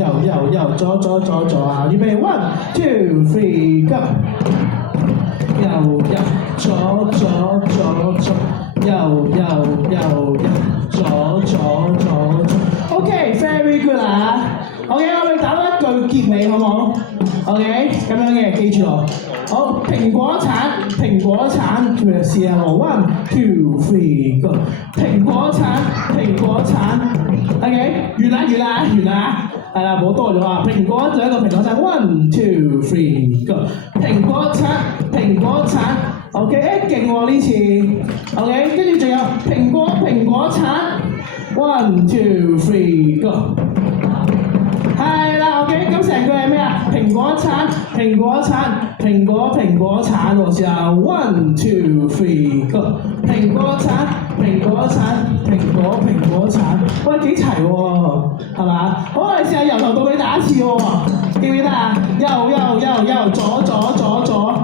左啊，預備 one two three go， 右左，右左。OK，very good 啊。OK， 我哋打多一句結尾好唔好 ？OK， 咁樣嘅記住咯。好，蘋果橙，做咩事啊？one two three go， 蘋果橙。OK， 完啦，係啦，冇多咗啊。蘋果就一個蘋果橙 ，one two three go， 蘋果橙。OK， 勁喎呢次。OK， 跟住仲有蘋果橙 ，one two three go。係啦 ，OK， 咁成句係咩啊？蘋果橙喎，試下 one two three go， 蘋果橙，喂幾齊喎，係嘛？好，我哋試下由頭到尾打一次喎，記唔記得啊？右，左，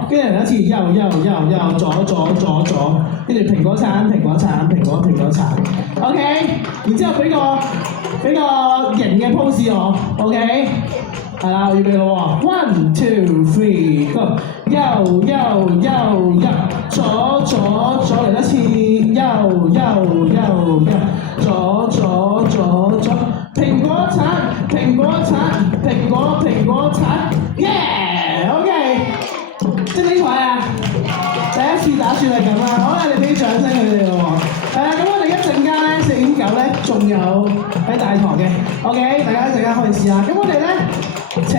跟住嚟一次右，左，跟住蘋果橙 ，OK， 然之後俾個型嘅 pose 我 ，OK， 係啦，預備咯喎 ，one two three go， 右，左嚟一次，右，左，蘋果橙 ，yeah，OK， 精唔精彩啊？第一次打算係咁啦，好啦，你俾啲掌聲佢哋咯喎。咁我哋一陣間咧4:9咧仲有喺大堂嘅 ，OK， 大家一陣間可以試下。咁我哋咧請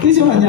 啲小朋友。